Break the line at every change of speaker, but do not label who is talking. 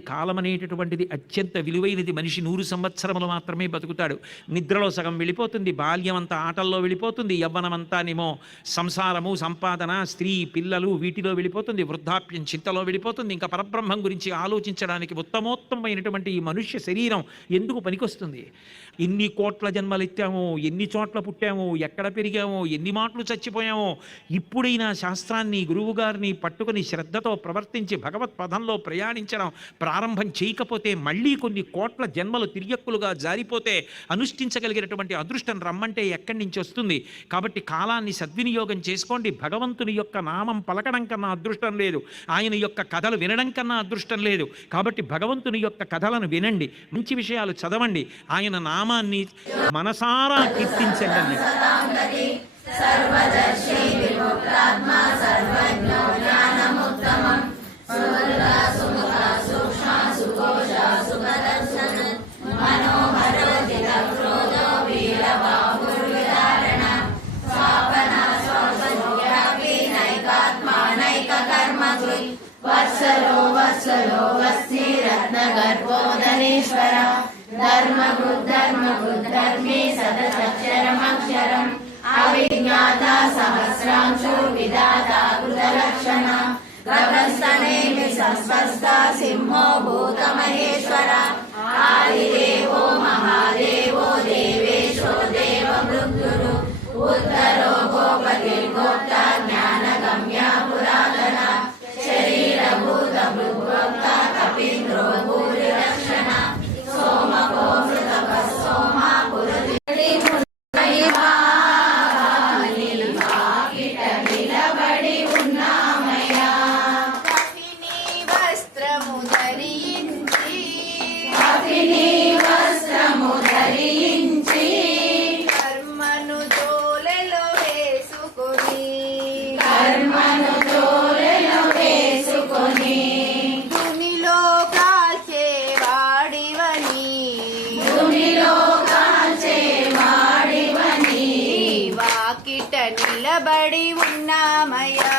కాలం అనేటటువంటిది అత్యంత విలువైనది. మనిషి నూరు సంవత్సరములు మాత్రమే బతుకుతాడు. నిద్రలో సగం వెళ్ళిపోతుంది. బాల్యం అంతా ఆటల్లో వెళ్ళిపోతుంది. యవ్వనమంతానేమో సంసారము సంపాదన స్త్రీ పిల్లలు వీటిలో వెళ్ళిపోతుంది. వృద్ధాప్యం చింతలో వెళ్ళిపోతుంది. ఇంకా పరబ్రహ్మం గురించి ఆలోచించడానికి ఉత్తమోత్తమైనటువంటి ఈ మనుష్య శరీరం ఎందుకు పనికొస్తుంది? ఎన్ని కోట్ల జన్మలు ఎత్తామో ఎన్ని చోట్ల పుట్టామో ఎక్కడ పెరిగామో ఎన్ని మాటలు చచ్చిపోయామో ఇప్పుడైనా శాస్త్రాన్ని గురువుగారిని పట్టుకుని శ్రద్ధతో ప్రవర్తించి భగవత్ పదంలో ప్రయాణించడం ప్రారంభం చేయకపోతే మళ్ళీ కొన్ని కోట్ల జన్మలు తిరియక్కులుగా జారిపోతే అనుష్ఠించగలిగినటువంటి అదృష్టం రమ్మంటే ఎక్కడి నుంచి వస్తుంది? కాబట్టి కాలాన్ని సద్వినియోగం చేసుకోండి. భగవంతుని యొక్క నామం పలకడం కన్నా అదృష్టం లేదు. ఆయన యొక్క కథలు వినడం కన్నా అదృష్టం లేదు. కాబట్టి భగవంతుని యొక్క కథలను వినండి. మంచి విషయాలు చదవండి. ఆయన నామాన్ని మనసారా కీర్తించండి.
వత్సలో వత్సలో వస్తి రత్నగర్భోదరేశ్వర ధర్మభృద్ధర్మభృద్ధర్మి సదక్షరమక్షరం అవిజ్ఞాత సహస్రాంశు విధాత కృతలక్షణ. గగస్తనేమి సంస్వస్థ సింహో భూతమహేశ్వర. ఆదిదేవో మహాదేవో దేవేశో దేవమృత్యురు ఉత్తరో నిలబడి ఉన్నామయ్యా.